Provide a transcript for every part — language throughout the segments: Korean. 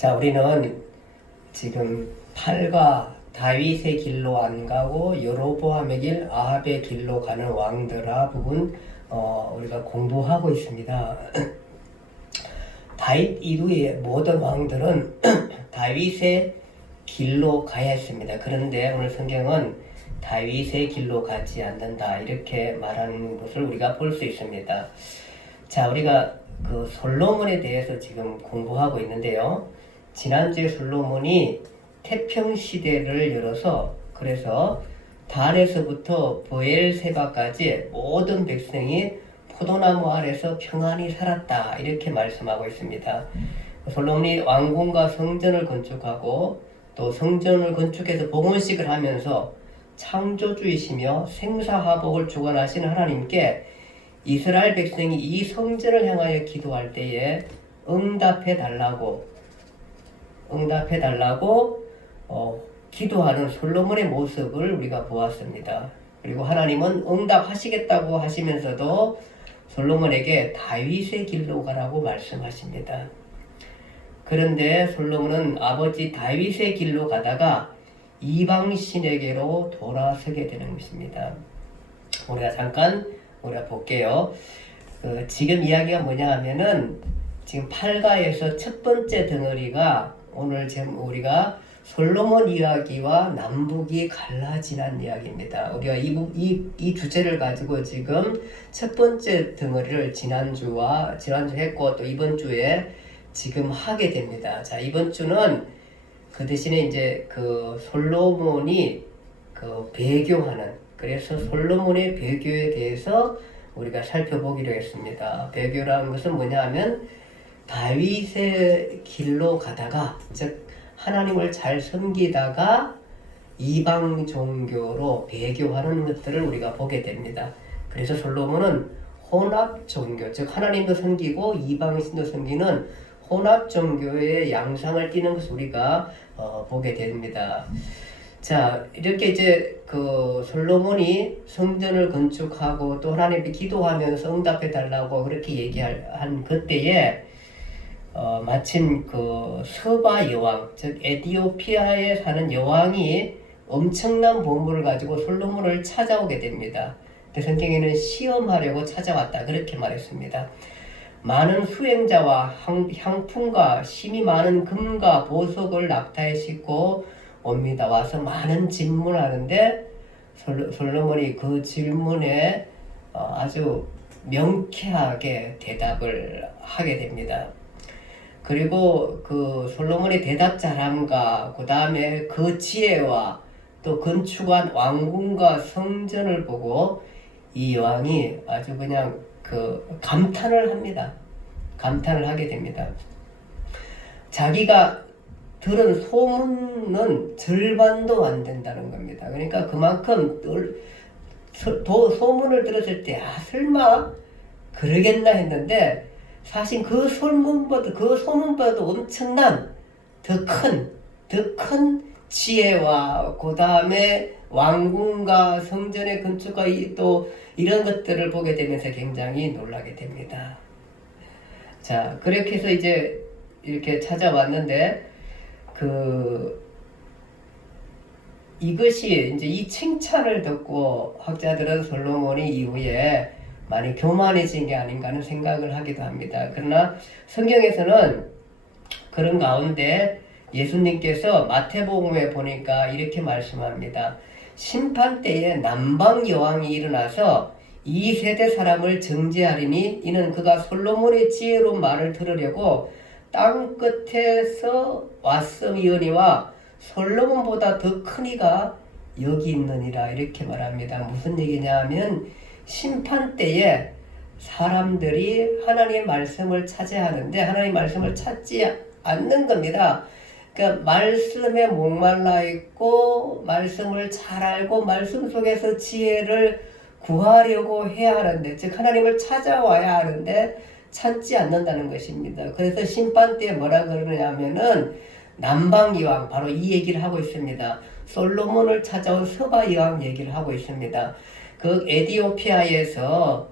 자, 우리는 지금 팔과 다윗의 길로 안 가고 여로보암의 길, 아합의 길로 가는 왕들아 부분 우리가 공부하고 있습니다. 다윗 이후의 모든 왕들은 다윗의 길로 가야 했습니다. 그런데 오늘 성경은 다윗의 길로 가지 않는다 이렇게 말하는 것을 우리가 볼 수 있습니다. 자, 우리가 그 솔로몬에 대해서 지금 공부하고 있는데요. 지난주에 솔로몬이 태평시대를 열어서 그래서 단에서부터 브엘세바까지 모든 백성이 포도나무 아래서 평안히 살았다 이렇게 말씀하고 있습니다. 솔로몬이 왕궁과 성전을 건축하고 또 성전을 건축해서 봉헌식을 하면서 창조주이시며 생사화복을 주관하시는 하나님께 이스라엘 백성이 이 성전을 향하여 기도할 때에 응답해 달라고 기도하는 솔로몬의 모습을 우리가 보았습니다. 그리고 하나님은 응답하시겠다고 하시면서도 솔로몬에게 다윗의 길로 가라고 말씀하십니다. 그런데 솔로몬은 아버지 다윗의 길로 가다가 이방신에게로 돌아서게 되는 것입니다. 우리가 볼게요. 지금 이야기가 뭐냐 하면은 지금 8가에서 첫 번째 덩어리가 오늘 지금 우리가 솔로몬 이야기와 남북이 갈라지는 이야기입니다. 우리가 이 주제를 가지고 지금 첫 번째 덩어리를 지난주 했고 또 이번 주에 지금 하게 됩니다. 자, 이번 주는 그 대신에 이제 그 솔로몬이 그 배교하는 그래서 솔로몬의 배교에 대해서 우리가 살펴보기로 했습니다. 배교라는 것은 뭐냐 하면 다윗의 길로 가다가 즉 하나님을 잘 섬기다가 이방 종교로 배교하는 것들을 우리가 보게 됩니다. 그래서 솔로몬은 혼합 종교, 즉 하나님도 섬기고 이방신도 섬기는 혼합 종교의 양상을 띠는 것을 우리가 보게 됩니다. 자, 이렇게 이제 그 솔로몬이 성전을 건축하고 또 하나님께 기도하면서 응답해 달라고 그렇게 얘기한 그때에 마침 그 서바 여왕, 즉 에티오피아에 사는 여왕이 엄청난 보물을 가지고 솔로몬을 찾아오게 됩니다. 근데 성경에는 시험하려고 찾아왔다 그렇게 말했습니다. 많은 수행자와 향품과 심이 많은 금과 보석을 낙타에 싣고 옵니다. 와서 많은 질문하는데 솔로몬이 그 질문에 아주 명쾌하게 대답을 하게 됩니다. 그리고 그 솔로몬의 대답 잘함과 그 다음에 그 지혜와 또 건축한 왕궁과 성전을 보고 이 왕이 아주 그냥 그 감탄을 합니다. 감탄을 하게 됩니다. 자기가 들은 소문은 절반도 안 된다는 겁니다. 그러니까 그만큼 소문을 들었을 때 설마 그러겠나 했는데 사실 그 소문보다도 엄청난 더 큰 지혜와 그 다음에 왕궁과 성전의 건축과 또 이런 것들을 보게 되면서 굉장히 놀라게 됩니다. 자, 그렇게 해서 이제 이렇게 찾아왔는데 이것이 이제 이 칭찬을 듣고 학자들은 솔로몬이 이후에 많이 교만해진 게 아닌가 하는 생각을 하기도 합니다. 그러나 성경에서는 그런 가운데 예수님께서 마태복음에 보니까 이렇게 말씀합니다. 심판 때에 남방 여왕이 일어나서 이 세대 사람을 정죄하리니 이는 그가 솔로몬의 지혜로운 말을 들으려고 땅 끝에서 왔음이오니와 솔로몬보다 더 큰 이가 여기 있느니라 이렇게 말합니다. 무슨 얘기냐 하면 심판 때에 사람들이 하나님의 말씀을 찾아야 하는데 하나님의 말씀을 찾지 않는 겁니다. 그러니까 말씀에 목말라 있고 말씀을 잘 알고 말씀 속에서 지혜를 구하려고 해야 하는데 즉 하나님을 찾아와야 하는데 찾지 않는다는 것입니다. 그래서 심판 때 뭐라 그러느냐 하면은 남방이왕 바로 이 얘기를 하고 있습니다. 솔로몬을 찾아온 서바 이왕 얘기를 하고 있습니다. 그 에티오피아에서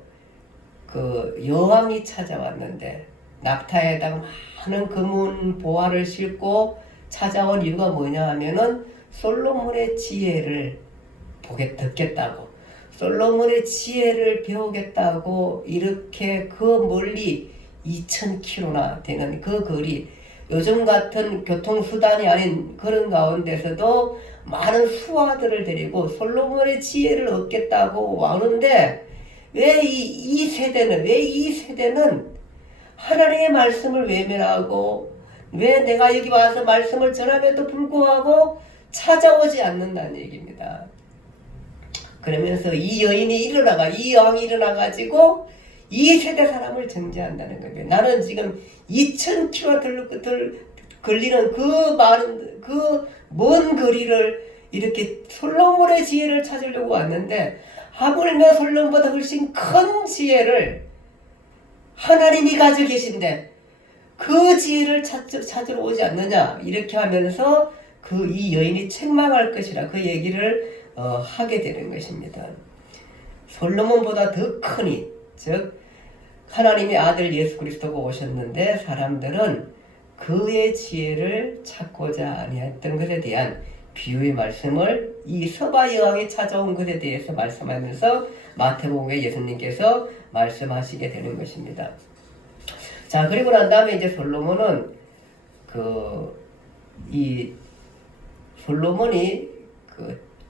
그 여왕이 찾아왔는데 낙타에다가 많은 금은 보화를 싣고 찾아온 이유가 뭐냐 하면은 솔로몬의 지혜를 듣겠다고, 솔로몬의 지혜를 배우겠다고 이렇게 그 멀리 2000km나 되는 그 거리, 요즘 같은 교통수단이 아닌 그런 가운데서도 많은 수하들을 데리고 솔로몬의 지혜를 얻겠다고 와는데, 왜 이 세대는 하나님의 말씀을 외면하고, 왜 내가 여기 와서 말씀을 전함에도 불구하고 찾아오지 않는다는 얘기입니다. 그러면서 이 여왕이 일어나가지고 이 세대 사람을 정죄한다는 거예요. 나는 지금 2000km 걸리는 그 먼 거리를 이렇게 솔로몬의 지혜를 찾으려고 왔는데, 하물며 솔로몬보다 훨씬 큰 지혜를 하나님이 가지고 계신데 그 지혜를 찾으러 오지 않느냐, 이렇게 하면서 이 여인이 책망할 것이라 그 얘기를 하게 되는 것입니다. 솔로몬보다 더 크니, 즉 하나님의 아들 예수 그리스도가 오셨는데 사람들은 그의 지혜를 찾고자 아니했던 것에 대한 비유의 말씀을 이 서바 여왕이 찾아온 것에 대해서 말씀하면서 마태복음에 예수님께서 말씀하시게 되는 것입니다. 자, 그리고 난 다음에 이제 솔로몬은 솔로몬이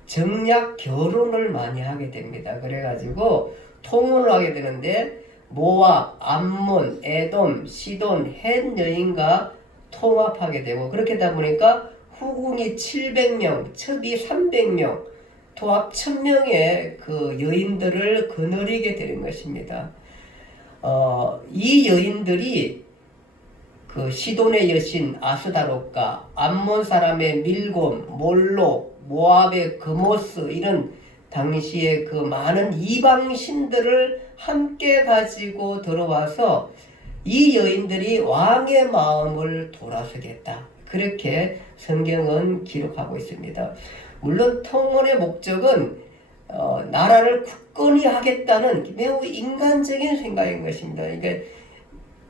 정략 결혼을 많이 하게 됩니다. 그래가지고 통혼을 하게 되는데, 모압, 암몬, 에돔, 시돈, 헷 여인과 통합하게 되고, 그렇게 되다 보니까 후궁이 700명, 첩이 300명, 통합 1000명의 그 여인들을 거느리게 되는 것입니다. 이 여인들이 그 시돈의 여신 아스다롯과 암몬 사람의 밀곰, 몰록, 모압의 그모스, 이런 당시에 그 많은 이방 신들을 함께 가지고 들어와서 이 여인들이 왕의 마음을 돌아서겠다, 그렇게 성경은 기록하고 있습니다. 물론 통혼의 목적은 나라를 굳건히 하겠다는 매우 인간적인 생각인 것입니다. 그러니까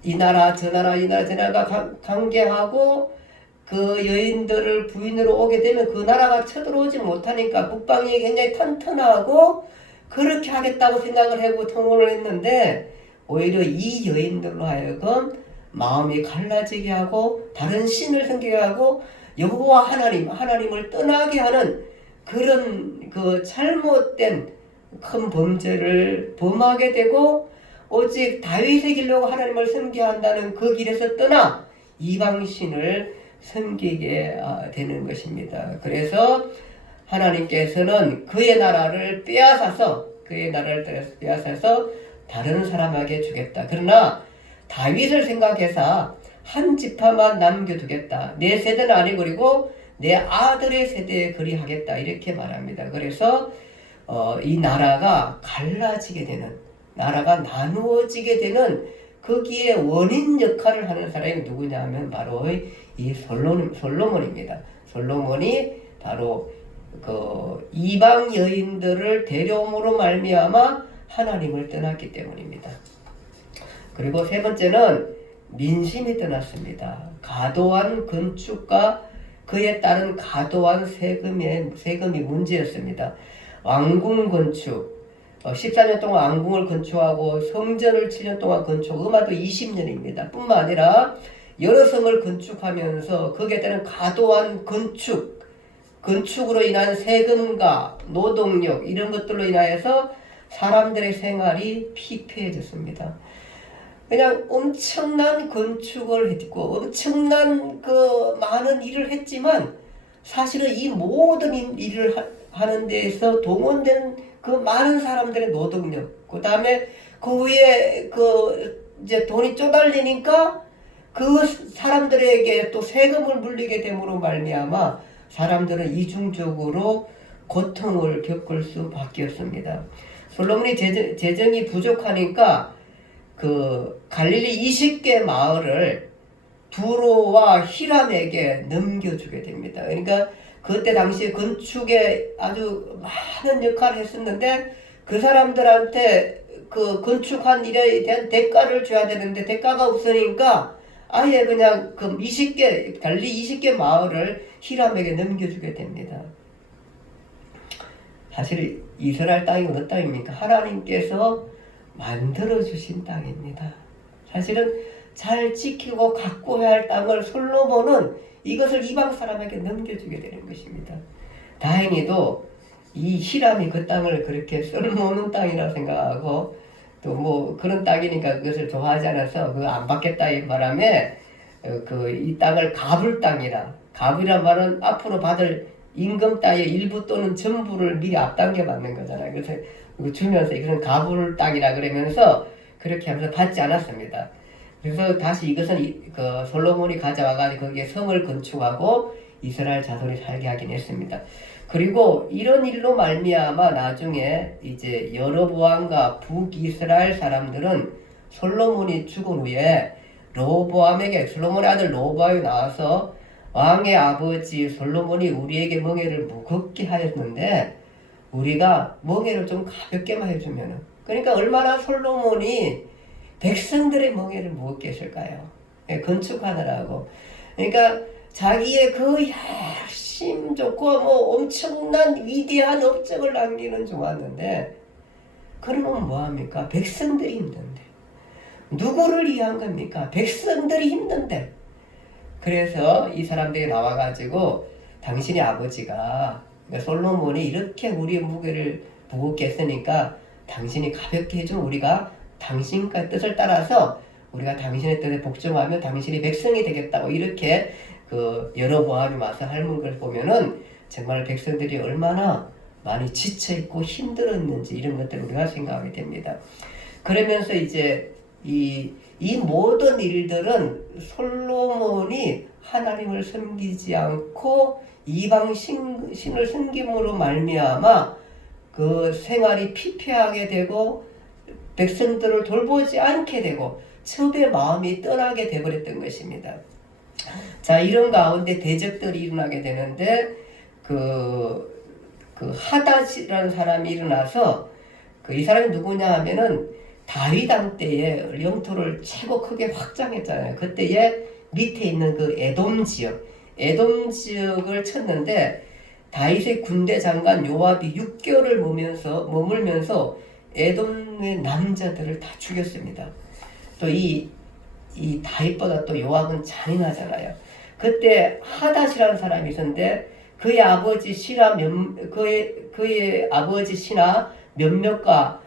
이 나라 저 나라가 관계하고 그 여인들을 부인으로 오게 되면 그 나라가 쳐들어오지 못하니까 국방이 굉장히 튼튼하고 그렇게 하겠다고 생각을 하고 통혼을 했는데, 오히려 이 여인들로 하여금 마음이 갈라지게 하고 다른 신을 섬기게 하고 여호와 하나님을 떠나게 하는 그런 그 잘못된 큰 범죄를 범하게 되고, 오직 다윗의 길로 하나님을 섬겨야 한다는 그 길에서 떠나 이방신을 섬기게 되는 것입니다. 그래서 하나님께서는 그의 나라를 빼앗아서 다른 사람에게 주겠다. 그러나 다윗을 생각해서 한 지파만 남겨두겠다. 내 세대는 아니고 그리고 내 아들의 세대에 그리하겠다, 이렇게 말합니다. 그래서 이 나라가 갈라지게 되는, 나라가 나누어지게 되는 거기에 원인 역할을 하는 사람이 누구냐 하면 바로 이 솔로몬입니다. 솔로몬이 바로 그 이방 여인들을 데려옴으로 말미암아 하나님을 떠났기 때문입니다. 그리고 세 번째는 민심이 떠났습니다. 과도한 건축과 그에 따른 과도한 세금이 문제였습니다. 왕궁 건축, 14년 동안 왕궁을 건축하고 성전을 7년 동안 건축, 아마도 20년입니다. 뿐만 아니라 여러 성을 건축하면서 거기에 따른 과도한 건축으로 인한 세금과 노동력, 이런 것들로 인하여서 사람들의 생활이 피폐해졌습니다. 그냥 엄청난 건축을 했고 엄청난 그 많은 일을 했지만, 사실은 이 모든 일을 하는 데에서 동원된 그 많은 사람들의 노동력, 그 다음에 그 위에 이제 돈이 쪼달리니까 그 사람들에게 또 세금을 물리게 됨으로 말미암아 사람들은 이중적으로 고통을 겪을 수밖에 없습니다. 솔로몬이 재정이 부족하니까 그 갈릴리 20개 마을을 두로와 히람에게 넘겨주게 됩니다. 그러니까 그때 당시 건축에 아주 많은 역할을 했었는데 그 사람들한테 그 건축한 일에 대한 대가를 줘야 되는데 대가가 없으니까 아예 그냥 그 20개 달리 20개 마을을 히람에게 넘겨주게 됩니다. 사실 이스라엘 땅이 어느 땅입니까? 하나님께서 만들어 주신 땅입니다. 사실은 잘 지키고 가꾸어야 할 땅을 솔로몬은 이것을 이방 사람에게 넘겨주게 되는 것입니다. 다행히도 이 히람이 그 땅을 그렇게 쓸모없는 땅이라고 생각하고 또 뭐 그런 땅이니까 그것을 좋아하지 않아서 그거 안 받겠다 이 바람에 그 이 땅을 가불 땅이라, 가불이란 말은 앞으로 받을 임금 땅의 일부 또는 전부를 미리 앞당겨 받는 거잖아요. 그래서 주면서 이것은 가불 땅이라 그러면서 그렇게 하면서 받지 않았습니다. 그래서 다시 이것은 그 솔로몬이 가져와가지고 거기에 성을 건축하고 이스라엘 자손이 살게 하긴 했습니다. 그리고 이런 일로 말미암아 나중에 이제 여로보암과 북이스라엘 사람들은 솔로몬이 죽은 후에 로보암에게, 솔로몬의 아들 로보암이 나와서 왕의 아버지 솔로몬이 우리에게 멍에를 무겁게 하였는데 우리가 멍에를 좀 가볍게만 해주면은, 그러니까 얼마나 솔로몬이 백성들의 멍에를 무겁게 했을까요? 건축하느라고. 그러니까 자기의 그 열심 좋고 뭐 엄청난 위대한 업적을 남기는 좋았는데 그러면 뭐합니까? 백성들이 힘든데. 누구를 위한 겁니까? 백성들이 힘든데. 그래서 이 사람들이 나와가지고 당신의 아버지가, 그러니까 솔로몬이 이렇게 우리의 무게를 무겁게 했으니까 당신이 가볍게 해주면 우리가 당신과 뜻을 따라서 우리가 당신의 뜻에 복종하면 당신이 백성이 되겠다고 이렇게 그 여로보암이 와서 핥는 걸 보면은 정말 백성들이 얼마나 많이 지쳐있고 힘들었는지 이런 것들을 우리가 생각하게 됩니다. 그러면서 이제 이 모든 일들은 솔로몬이 하나님을 섬기지 않고 이방 신을 섬김으로 말미암아 그 생활이 피폐하게 되고 백성들을 돌보지 않게 되고 첩의 마음이 떠나게 되버렸던 것입니다. 자, 이런 가운데 대적들이 일어나게 되는데 그 하닷이라는 사람이 일어나서 이 사람이 누구냐 하면은 다윗 왕 때에 영토를 최고 크게 확장했잖아요. 그때에 밑에 있는 그 에돔 지역을 쳤는데 다윗의 군대 장관 요압이 6개월을 머물면서 에돔의 남자들을 다 죽였습니다. 또 이 다윗보다 또 요압은 잔인하잖아요. 그때 하닷이라는 사람이 있었는데 그의 아버지 시나 몇몇과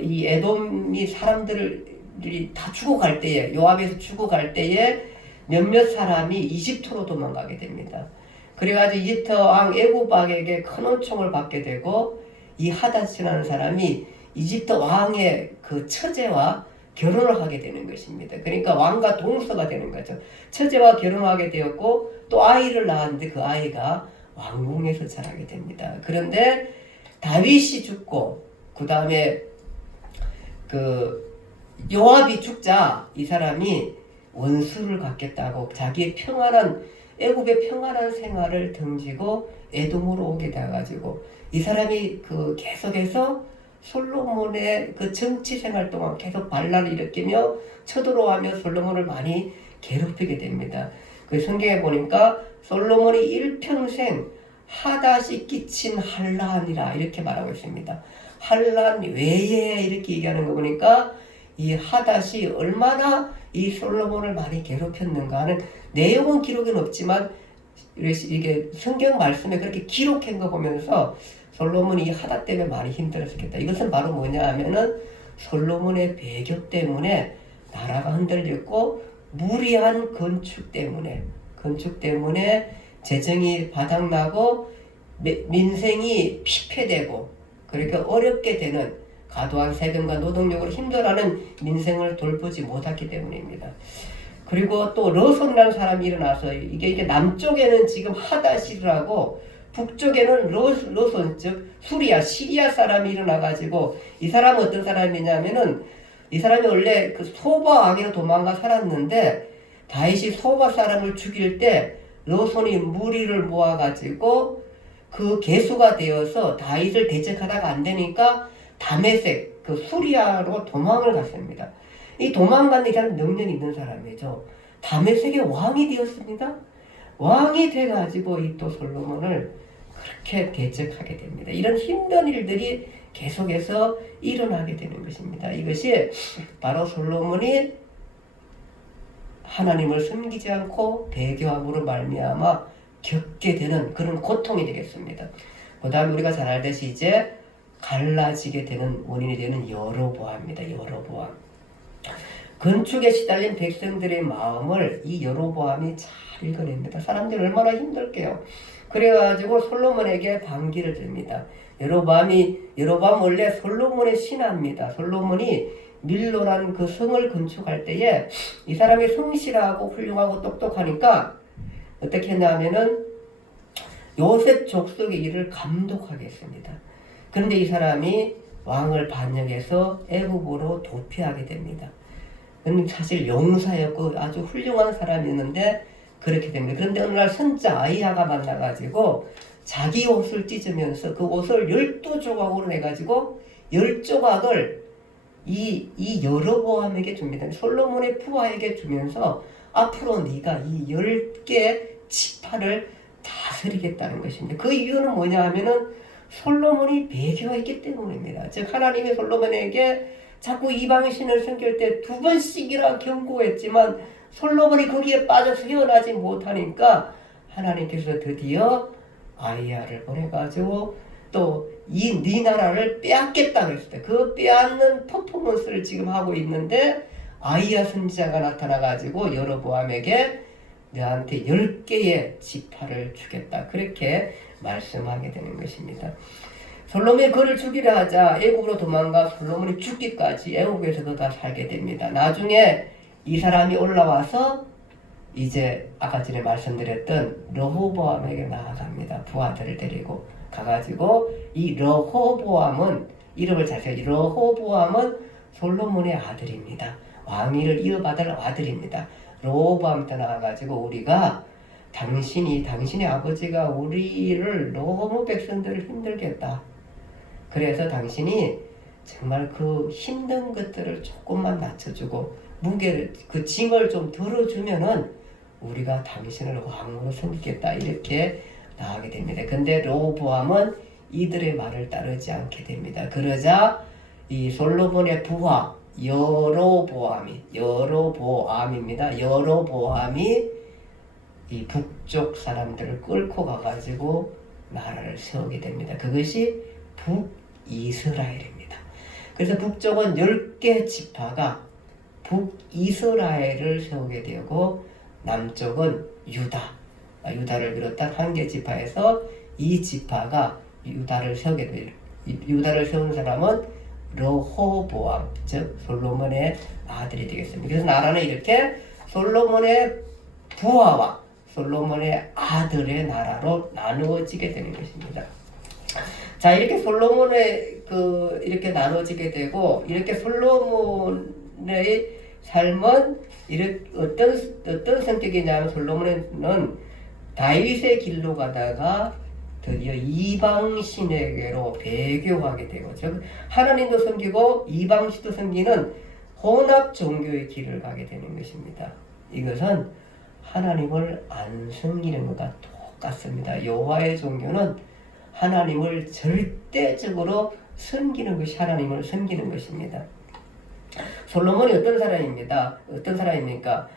이 에돔이 사람들이 다 죽어갈 때에, 요압에서 죽어갈 때에 몇몇 사람이 이집트로 도망가게 됩니다. 그래가지고 이집트 왕 애굽 왕에게 큰 은총을 받게 되고 이 하닷이라는 사람이 이집트 왕의 그 처제와 결혼을 하게 되는 것입니다. 그러니까 왕과 동서가 되는 거죠. 처제와 결혼하게 되었고 또 아이를 낳았는데 그 아이가 왕궁에서 자라게 됩니다. 그런데 다윗이 죽고 그 다음에 요압이 죽자 이 사람이 원수를 갖겠다고 자기의 애굽의 평안한 생활을 등지고 에돔으로 오게 돼가지고 이 사람이 계속해서 솔로몬의 그 정치 생활 동안 계속 반란을 일으키며 쳐들어가며 솔로몬을 많이 괴롭히게 됩니다. 그 성경에 보니까 솔로몬이 일평생 하닷이 끼친 환란이라 이렇게 말하고 있습니다. 환란 외에 이렇게 얘기하는 거 보니까 이 하닷이 얼마나 이 솔로몬을 많이 괴롭혔는가 하는 내용은 기록은 없지만 이게 성경 말씀에 그렇게 기록한 거 보면서 솔로몬이 이 하닷 때문에 많이 힘들었겠다. 이것은 바로 뭐냐 하면은 솔로몬의 배교 때문에 나라가 흔들렸고 무리한 건축 때문에 재정이 바닥나고 민생이 피폐되고 그렇게 어렵게 되는 과도한 세금과 노동력으로 힘들어하는 민생을 돌보지 못했기 때문입니다. 그리고 또 러손이라는 사람이 일어나서 이게 남쪽에는 지금 하닷이라고 북쪽에는 러손 즉 시리아 사람이 일어나가지고 이 사람은 어떤 사람이냐면은 이 사람이 원래 그 소바 왕에서 도망가 살았는데 다윗이 소바 사람을 죽일 때 러손이 무리를 모아가지고 그 개수가 되어서 다윗을 대적하다가 안 되니까 다메섹 그 수리아로 도망을 갔습니다. 이 도망간 이 사람 능력이 있는 사람이죠. 다메섹의 왕이 되었습니다. 왕이 돼가지고 이 또 솔로몬을 그렇게 대적하게 됩니다. 이런 힘든 일들이 계속해서 일어나게 되는 것입니다. 이것이 바로 솔로몬이 하나님을 섬기지 않고 배교함으로 말미암아 겪게 되는 그런 고통이 되겠습니다. 그 다음에 우리가 잘 알듯이 이제 갈라지게 되는 원인이 되는 여로보암입니다. 여로보암. 건축에 시달린 백성들의 마음을 이 여로보암이 잘 읽어냅니다. 사람들이 얼마나 힘들게요. 그래가지고 솔로몬에게 반기를 듭니다. 여로보암 원래 솔로몬의 신하입니다. 솔로몬이 밀로란 그 성을 건축할 때에 이 사람이 성실하고 훌륭하고 똑똑하니까 어떻게 했냐면은 요셉 족속의 일을 감독하게 했습니다. 그런데 이 사람이 왕을 반역해서 애굽으로 도피하게 됩니다. 사실 용사였고 아주 훌륭한 사람이었는데 그렇게 됩니다. 그런데 어느 날 선자 아이야가 만나가지고 자기 옷을 찢으면서 그 옷을 12조각으로 내가지고 10조각을 이 여로보암에게 줍니다. 솔로몬의 부하에게 주면서 앞으로 네가 이 10개 지파를 다스리겠다는 것입니다. 그 이유는 뭐냐 하면은 솔로몬이 배교했기 때문입니다. 즉 하나님이 솔로몬에게 자꾸 이방신을 섬길 때 2번씩이나 경고했지만 솔로몬이 거기에 빠져서 헤어나지 못하니까 하나님께서 드디어 아이야를 보내가지고 또 네 나라를 빼앗겠다고 했을 때 그 빼앗는 퍼포먼스를 지금 하고 있는데 아이야 선지자가 나타나가지고 여로보암에게 너한테 10개의 지파를 주겠다 그렇게 말씀하게 되는 것입니다. 솔로몬이 그를 죽이려 하자 애국으로 도망가 솔로몬이 죽기까지 애국에서 그가 살게 됩니다. 나중에 이 사람이 올라와서 이제 아까 전에 말씀드렸던 르호보암에게 나아갑니다. 부하들을 데리고 가가지고 이 르호보암은 이름을 잘 세요. 르호보암은 솔로몬의 아들입니다. 왕위를 이어받을 아들입니다. 르호보암한테 나와가지고 우리가 당신의 아버지가 우리를 너무 백성들을 힘들게 했다. 그래서 당신이 정말 그 힘든 것들을 조금만 낮춰주고 무게를 그 짐을 좀 덜어주면은 우리가 당신을 왕으로 섬기겠다 이렇게 나가게 됩니다. 근데 르호보암은 이들의 말을 따르지 않게 됩니다. 그러자 이 솔로몬의 부하 여로보암입니다. 여로보암이 이 북쪽 사람들을 끌고 가가지고 나라를 세우게 됩니다. 그것이 북이스라엘입니다. 그래서 북쪽은 10개 지파가 북이스라엘을 세우게 되고 남쪽은 유다를 비롯한 한 개 지파에서 이 지파가 유다를 세우게 돼요. 유다를 세운 사람은 르호보암, 즉 솔로몬의 아들이 되겠습니다. 그래서 나라는 이렇게 솔로몬의 부하와 솔로몬의 아들의 나라로 나누어지게 되는 것입니다. 자, 이렇게 솔로몬의 이렇게 나눠지게 되고 이렇게 솔로몬의 삶은 어떤 성격이냐면 솔로몬은 다윗의 길로 가다가 드디어 이방신에게로 배교하게 되고 즉 하나님도 섬기고 이방신도 섬기는 혼합 종교의 길을 가게 되는 것입니다. 이것은 하나님을 안 섬기는 것과 똑같습니다. 여호와의 종교는 하나님을 절대적으로 섬기는 것이 하나님을 섬기는 것입니다. 솔로몬이 어떤 사람입니까?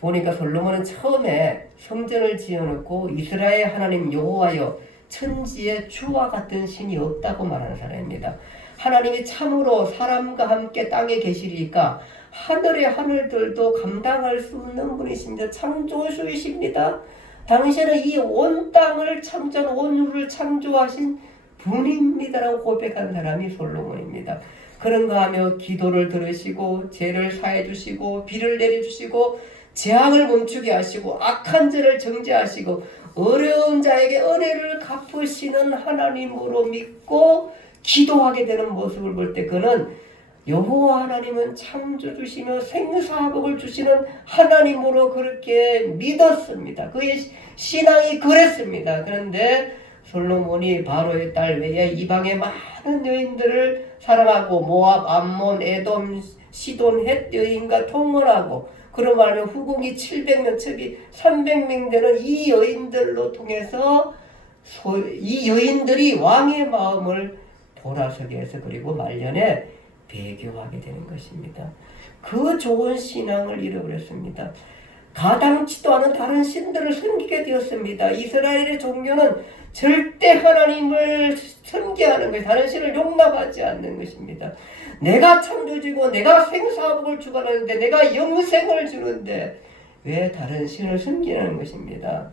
보니까 솔로몬은 처음에 성전을 지어놓고 이스라엘 하나님 여호와여 천지에 주와 같은 신이 없다고 말하는 사람입니다. 하나님이 참으로 사람과 함께 땅에 계시리까 하늘의 하늘들도 감당할 수 없는 분이십니다. 창조주이십니다. 당신은 이 온 땅을 온 우주를 창조하신 분입니다라고 고백한 사람이 솔로몬입니다. 그런가 하며 기도를 들으시고 죄를 사해 주시고 비를 내려주시고 재앙을 멈추게 하시고 악한 자를 정죄하시고 어려운 자에게 은혜를 갚으시는 하나님으로 믿고 기도하게 되는 모습을 볼 때 그는 여호와 하나님은 창조주시며 생사복을 주시는 하나님으로 그렇게 믿었습니다. 그의 신앙이 그랬습니다. 그런데 솔로몬이 바로의 딸 외에 이방의 많은 여인들을 사랑하고 모압, 암몬, 에돔, 시돈, 헷 여인과 통혼하고 그런 말하면 후궁이 700명, 첩이 300명 되는 이 여인들로 통해서 이 여인들이 왕의 마음을 돌아서게 해서 그리고 말년에 배교하게 되는 것입니다. 그 좋은 신앙을 잃어버렸습니다. 가당치도 않은 다른 신들을 섬기게 되었습니다. 이스라엘의 종교는 절대 하나님을 섬기하는 것, 다른 신을 용납하지 않는 것입니다. 내가 창조주고 내가 생사복을 주관하는데 내가 영생을 주는데 왜 다른 신을 섬기는 것입니다.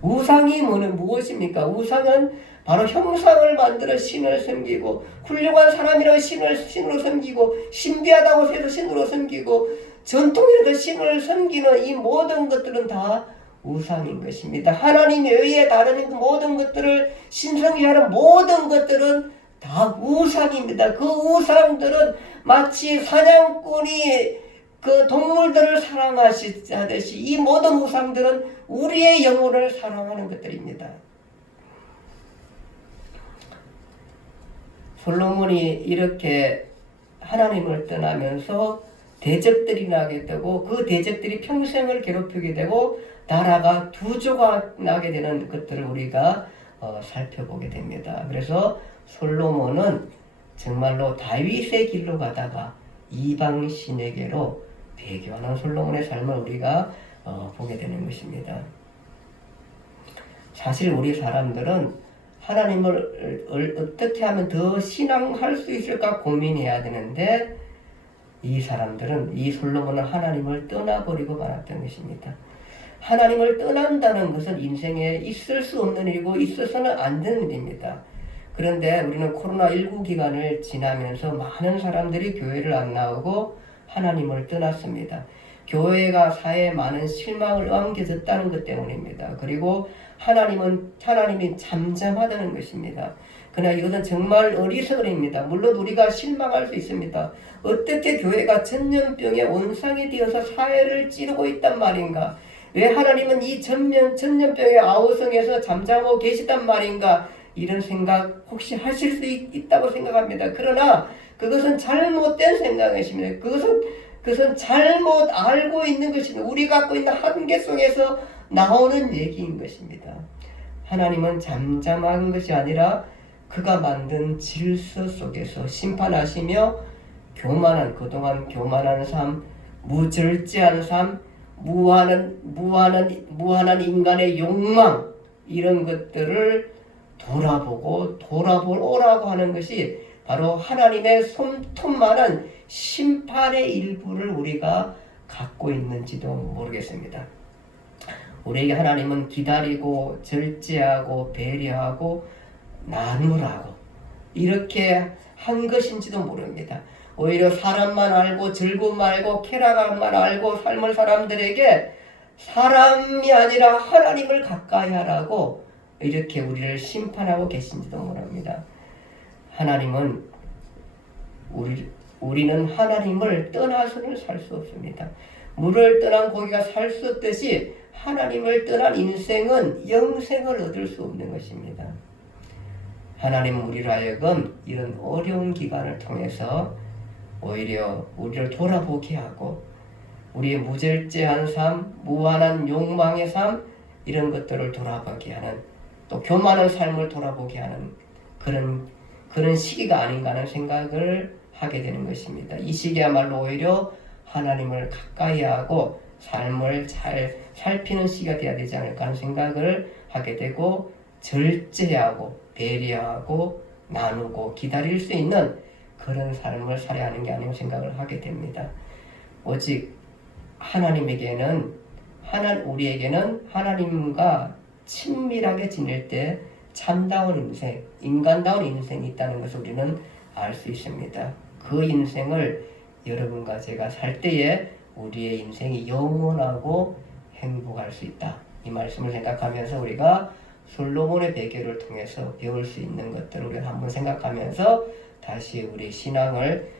우상이 무엇입니까? 우상은 바로 형상을 만들어 신을 섬기고 훌륭한 사람이라고 신으로 섬기고 신비하다고 해서 신으로 섬기고 전통이라도 신을 섬기는 이 모든 것들은 다 우상인 것입니다. 하나님 외에 다른 모든 것들을 신성시하는 모든 것들은 다 우상입니다. 그 우상들은 마치 사냥꾼이 그 동물들을 사랑하듯이 이 모든 우상들은 우리의 영혼을 사랑하는 것들입니다. 솔로몬이 이렇게 하나님을 떠나면서 대적들이 나게 되고 그 대적들이 평생을 괴롭히게 되고 나라가 두 조각 나게 되는 것들을 우리가 살펴보게 됩니다. 그래서 솔로몬은 정말로 다윗의 길로 가다가 이방 신에게로 배교하는 솔로몬의 삶을 우리가 보게 되는 것입니다. 사실 우리 사람들은 하나님을 어떻게 하면 더 신앙할 수 있을까 고민해야 되는데 이 사람들은 이 솔로몬은 하나님을 떠나버리고 말았던 것입니다. 하나님을 떠난다는 것은 인생에 있을 수 없는 일이고 있어서는 안 되는 일입니다. 그런데 우리는 코로나19 기간을 지나면서 많은 사람들이 교회를 안 나오고 하나님을 떠났습니다. 교회가 사회에 많은 실망을 안겨줬다는 것 때문입니다. 그리고 하나님이 잠잠하다는 것입니다. 그러나 이것은 정말 어리석음입니다. 물론 우리가 실망할 수 있습니다. 어떻게 교회가 전염병의 원상이 되어서 사회를 찌르고 있단 말인가? 왜 하나님은 이 전염병의 아우성에서 잠잠하고 계시단 말인가? 이런 생각 혹시 하실 수 있다고 생각합니다. 그러나 그것은 잘못된 생각이십니다. 그것은 잘못 알고 있는 것입니다. 우리가 갖고 있는 한계 속에서 나오는 얘기인 것입니다. 하나님은 잠잠한 것이 아니라 그가 만든 질서 속에서 심판하시며 그동안 교만한 삶, 무절제한 삶, 무한한 인간의 욕망 이런 것들을 돌아보라고 하는 것이 바로 하나님의 손톱만한 심판의 일부를 우리가 갖고 있는지도 모르겠습니다. 우리에게 하나님은 기다리고 절제하고 배려하고 나누라고 이렇게 한 것인지도 모릅니다. 오히려 사람만 알고 즐거움만 알고 쾌락만 알고 삶을 사람들에게 사람이 아니라 하나님을 가까이 하라고 이렇게 우리를 심판하고 계신지도 모릅니다. 하나님은 우리는 하나님을 떠나서는 살 수 없습니다. 물을 떠난 고기가 살 수 없듯이 하나님을 떠난 인생은 영생을 얻을 수 없는 것입니다. 하나님은 우리로 하여금 이런 어려운 기간을 통해서 오히려 우리를 돌아보게 하고 우리의 무절제한 삶, 무한한 욕망의 삶 이런 것들을 돌아보게 하는 또 교만한 삶을 돌아보게 하는 그런 시기가 아닌가 하는 생각을 하게 되는 것입니다. 이 시기야말로 오히려 하나님을 가까이 하고 삶을 잘 살피는 시기가 되어야 되지 않을까 하는 생각을 하게 되고 절제하고 배려하고 나누고 기다릴 수 있는 그런 삶을 살아야 하는 게 아닌가 생각을 하게 됩니다. 오직 우리에게는 하나님과 친밀하게 지낼 때 참다운 인생, 인간다운 인생이 있다는 것을 우리는 알 수 있습니다. 그 인생을 여러분과 제가 살 때에 우리의 인생이 영원하고 행복할 수 있다. 이 말씀을 생각하면서 우리가 솔로몬의 배교를 통해서 배울 수 있는 것들을 우리가 한번 생각하면서 다시 우리 신앙을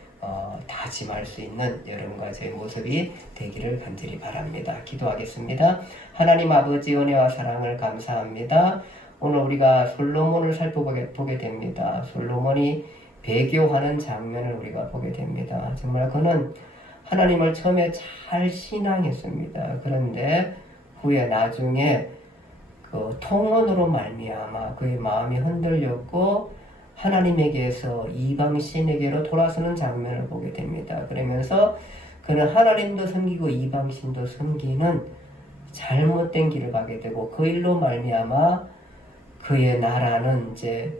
다짐할 수 있는 여러분과 제 모습이 되기를 간절히 바랍니다. 기도하겠습니다. 하나님 아버지 은혜와 사랑을 감사합니다. 오늘 우리가 솔로몬을 살펴보게 됩니다. 솔로몬이 배교하는 장면을 우리가 보게 됩니다. 정말 그는 하나님을 처음에 잘 신앙했습니다. 그런데 후에 나중에 그 통언으로 말미암아 그의 마음이 흔들렸고 하나님에게서 이방신에게로 돌아서는 장면을 보게 됩니다. 그러면서 그는 하나님도 섬기고 이방신도 섬기는 잘못된 길을 가게 되고 그 일로 말미암아 그의 나라는 이제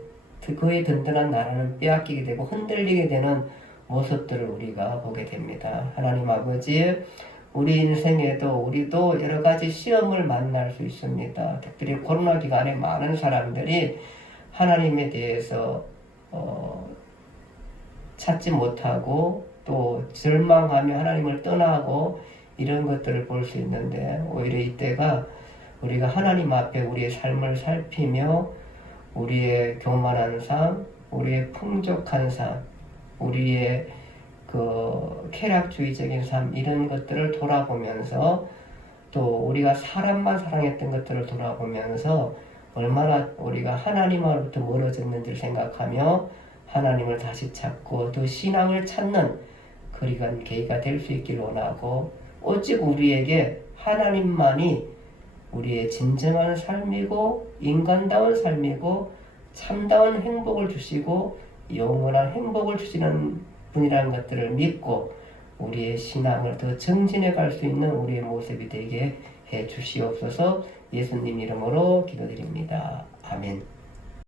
그의 든든한 나라는 빼앗기게 되고 흔들리게 되는 모습들을 우리가 보게 됩니다. 하나님 아버지, 우리 인생에도 우리도 여러 가지 시험을 만날 수 있습니다. 특별히 코로나 기간에 많은 사람들이 하나님에 대해서 찾지 못하고 또 절망하며 하나님을 떠나고 이런 것들을 볼 수 있는데 오히려 이때가 우리가 하나님 앞에 우리의 삶을 살피며 우리의 교만한 삶, 우리의 풍족한 삶, 우리의 그 쾌락주의적인 삶 이런 것들을 돌아보면서 또 우리가 사람만 사랑했던 것들을 돌아보면서 얼마나 우리가 하나님으로부터 멀어졌는지를 생각하며 하나님을 다시 찾고 또 신앙을 찾는 그리간 계기가 될 수 있기를 원하고 오직 우리에게 하나님만이 우리의 진정한 삶이고 인간다운 삶이고 참다운 행복을 주시고 영원한 행복을 주시는 분이라는 것들을 믿고 우리의 신앙을 더 정진해 갈 수 있는 우리의 모습이 되게 해 주시옵소서. 예수님 이름으로 기도드립니다. 아멘.